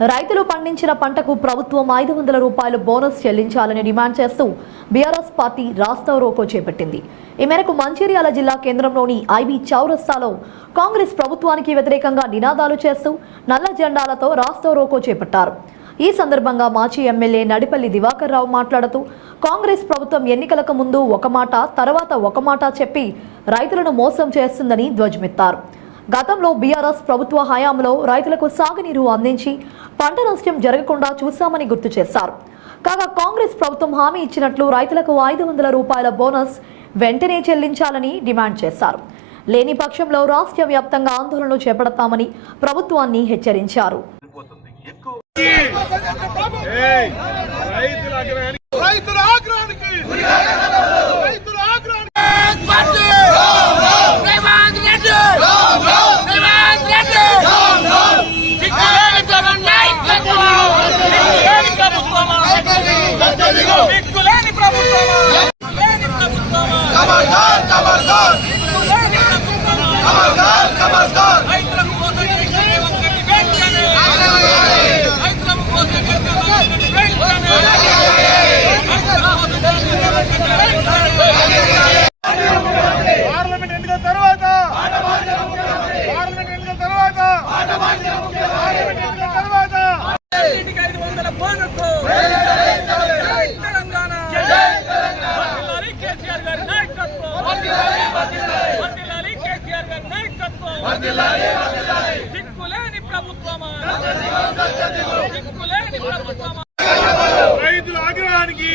రైతులు పండించిన పంటకు ప్రభుత్వం ఐదు వందల రూపాయలు బోనస్ చెల్లించాలని డిమాండ్ చేస్తూ బీఆర్ఎస్ పార్టీ రాస్తా రోకో చేపట్టింది. ఈ మేరకు మంచిర్యాల జిల్లా కేంద్రంలోని ఐబీ చౌరస్తాలో కాంగ్రెస్ ప్రభుత్వానికి వ్యతిరేకంగా నినాదాలు చేస్తూ నల్ల జెండాలతో రాస్తా రోకో చేపట్టారు. ఈ సందర్భంగా మాజీ ఎమ్మెల్యే నడిపల్లి దివాకర్ రావు మాట్లాడుతూ కాంగ్రెస్ ప్రభుత్వం ఎన్నికలకు ముందు ఒక మాట తర్వాత ఒక మాట చెప్పి రైతులను మోసం చేస్తుందని ధ్వజమెత్తారు. గతంలో బీఆర్ఎస్ ప్రభుత్వ హయాంలో రైతులకు సాగునీరు అందించి పంట నష్టం జరగకుండా చూశామని గుర్తు చేశారు. కాగా కాంగ్రెస్ ప్రభుత్వం హామీ ఇచ్చినట్లు రైతులకు ఐదు వందల రూపాయల బోనస్ వెంటనే చెల్లించాలని డిమాండ్ చేశారు. లేని పక్షంలో రాష్ట్ర వ్యాప్తంగా ఆందోళనలు చేపడతామని ప్రభుత్వాన్ని హెచ్చరించారు. రైతుల ఆగ్రహానికి రేవంత్ రెడ్డి రేవంత్ రెడ్డి సిగ్గులేని జగన్ నాయకత్వం సిగ్గులేని ప్రభుత్వం సిగ్గులేని ప్రభుత్వమా సిగ్గులేని ప్రభుత్వమా ఖబర్దార్ ఖబర్దార్ సిగ్గులేని ప్రభుత్వమా ఖబర్దార్ ఖబర్దార్ రైతులకు మోసం చేసే రేవంత్ రెడ్డి వెంటనే రైతులకు మోసం చేసే రేవంత్ రెడ్డి వెంటనే రైతులకు మోసం చేసే రేవంత్ రెడ్డి వెంటనే పార్లమెంట్ ఎన్నికల తర్వాత పార్లమెంట్ ఎన్నికల తర్వాత పార్లమెంట్ ఎన్నికల తర్వాత ఇంటికి ఐదు వందల బోనస్ జై తెలంగాణ వర్ధిల్లాలి కేసీఆర్ గారి నాయకత్వం వర్ధిల్లాలి కేసీఆర్ గారి నాయకత్వం దిక్కులేని ప్రభుత్వమా? దిక్కులేని ప్రభుత్వమా? రైతుల ఆగ్రహానికి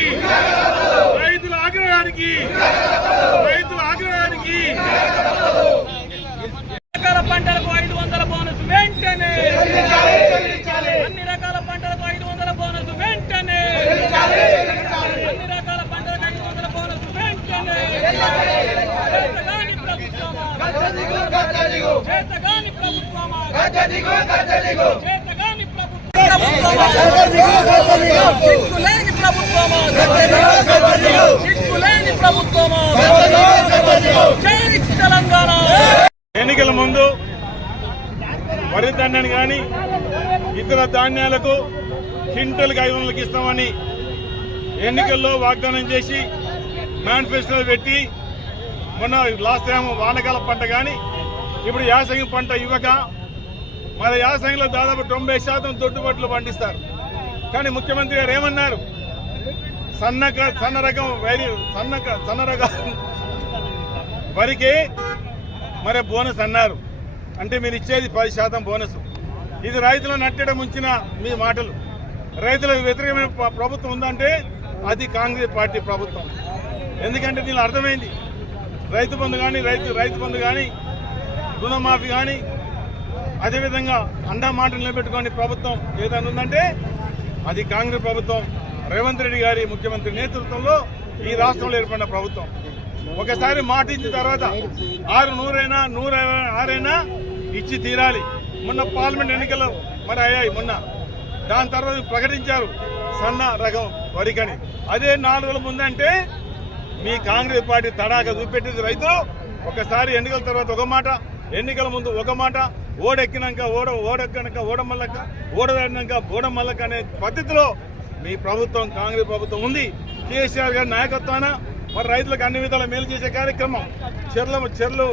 రైతుల ఆగ్రహానికి రైతుల ఆగ్రహానికి రకాల పంటలకు ఐదు వందల బోనస్ వెంటనే అన్ని రకాల పంటలకు ఐదు వందల బోనస్ వెంటనే అన్ని రకాల పంటలకు ఐదు వందల బోనస్ వెంటనే చేతగాని ప్రభుత్వమా చేతగాని ప్రభుత్వమా? చేతగాని ప్రభుత్వమా? సిగ్గులేని ప్రభుత్వమా? సిగ్గులేని ప్రభుత్వమా జై తెలంగాణ! ఎన్నికల ముందు వరి ధాన్యాన్ని కానీ ఇతర ధాన్యాలకు క్వింటల్కి ఐదు వందలకి ఇస్తామని ఎన్నికల్లో వాగ్దానం చేసి మేనిఫెస్టోలో పెట్టి మొన్న లాస్ట్ టైం వానకాల పంట కానీ ఇప్పుడు యాసంగి పంట ఇవ్వక మన యాసంగిలో దాదాపు తొంభై శాతం దొడ్డుబట్లు పండిస్తారు. కానీ ముఖ్యమంత్రి గారు ఏమన్నారు? సన్నక సన్న రకం వరి సన్నక సన్న రకం వరికి మరి బోనస్ అన్నారు. అంటే మీరు ఇచ్చేది పది శాతం బోనస్. ఇది రైతులను నట్టడం ఉంచిన మీ మాటలు. రైతులకు వ్యతిరేకమైన ప్రభుత్వం ఉందంటే అది కాంగ్రెస్ పార్టీ ప్రభుత్వం. ఎందుకంటే దీనిలో అర్థమైంది. రైతు బంధు కానీ రైతు రైతు బంధు కానీ రుణమాఫీ కానీ అదేవిధంగా అండా మాట నిలబెట్టుకొని ప్రభుత్వం ఏదైనా ఉందంటే అది కాంగ్రెస్ ప్రభుత్వం రేవంత్ రెడ్డి గారి ముఖ్యమంత్రి నేతృత్వంలో ఈ రాష్ట్రంలో ఏర్పడిన ప్రభుత్వం. ఒకసారి మాట ఇచ్చిన తర్వాత ఆరు నూరైనా నూరు ఆరైనా ఇచ్చి తీరాలి. మొన్న పార్లమెంట్ ఎన్నికలు మరి అయ్యాయి మొన్న. దాని తర్వాత ప్రకటించారు సన్న రకం వరికని. అదే నాలుగు రోజుల ముందంటే మీ కాంగ్రెస్ పార్టీ తడాక చూపెట్టేది రైతులు. ఒకసారి ఎన్నికల తర్వాత ఒక మాట ఎన్నికల ముందు ఒక మాట ఓడెక్కినాక ఓడ ఓడెక్కినాక ఓడమల్లక ఓడదాడినాక ఓడమల్లక అనే పద్ధతిలో మీ ప్రభుత్వం కాంగ్రెస్ ప్రభుత్వం ఉంది. కేసీఆర్ గారి నాయకత్వాన మరి రైతులకు అన్ని విధాల మేలు చేసే కార్యక్రమం. చెర్ల చెర్లు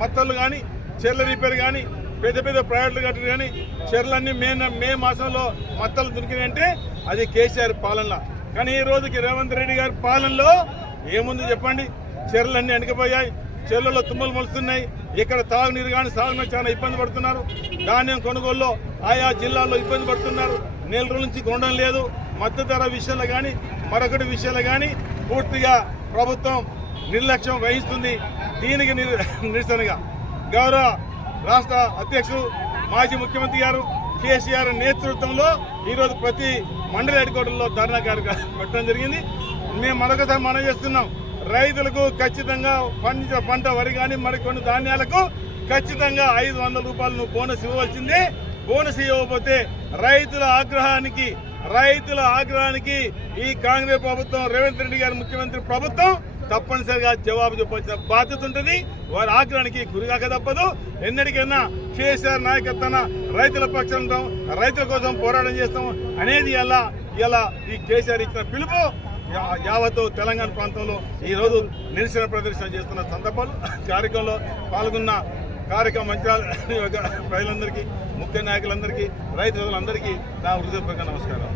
మత్తలు కానీ చెర్ల రిపేర్ కానీ పెద్ద పెద్ద ప్రాజెక్టులు కట్టరు కానీ చెర్లన్నీ మే మే మాసంలో మత్తలు దొరికినాయంటే అది కేసీఆర్ పాలనలో. కానీ ఈ రోజుకి రేవంత్ రెడ్డి గారి పాలనలో ఏముంది చెప్పండి? చెర్లన్నీ అణికిపోయాయి. చెర్లలో తుమ్మలు మొలుస్తున్నాయి. ఇక్కడ తాగునీరు కానీ సాగునీరు చాలా ఇబ్బంది పడుతున్నారు. ధాన్యం కొనుగోలులో ఆయా జిల్లాల్లో ఇబ్బంది పడుతున్నారు. నెల రోజుల నుంచి కొనడం లేదు. మద్దతు ధర విషయంలో కానీ మరొకటి విషయంలో కానీ పూర్తిగా ప్రభుత్వం నిర్లక్ష్యం వహిస్తుంది. దీనికి నిరసనగా గౌరవ రాష్ట్ర అధ్యక్షుడు మాజీ ముఖ్యమంత్రి గారు కేసీఆర్ నేతృత్వంలో ఈరోజు ప్రతి మండలి హెడ్కోటర్లో ధర్నా కార్యక్రమం పెట్టడం జరిగింది. మేము మరొకసారి మనం చేస్తున్నాం. రైతులకు ఖచ్చితంగా పండించిన పంట వరి కానీ మరికొన్ని ధాన్యాలకు ఖచ్చితంగా ఐదు వందల రూపాయలు నువ్వు బోనస్ ఇవ్వవలసింది. బోనస్ ఇవ్వకపోతే రైతుల ఆగ్రహానికి రైతుల ఆగ్రహానికి ఈ కాంగ్రెస్ ప్రభుత్వం రేవంత్ రెడ్డి గారి ముఖ్యమంత్రి ప్రభుత్వం తప్పనిసరిగా జవాబు చెప్పాల్సిన బాధ్యత ఉంటుంది. వారి ఆగ్రహానికి గురిగాక తప్పదు. ఎన్నటికైనా కేసీఆర్ నాయకత్వాన రైతుల పక్షం ఉంటాం రైతుల కోసం పోరాటం చేస్తాం అనేది ఎలా ఇలా ఈ కేసీఆర్ ఇచ్చిన పిలుపు. యావత్తు తెలంగాణ ప్రాంతంలో ఈ రోజు నిరసన ప్రదర్శన చేస్తున్న సందర్భాలు. కార్యక్రమంలో పాల్గొన్న కార్యక్రమ మంత్రాల ప్రజలందరికీ ముఖ్య నాయకులందరికీ రైతులందరికీ నా హృదయపూర్వక నమస్కారం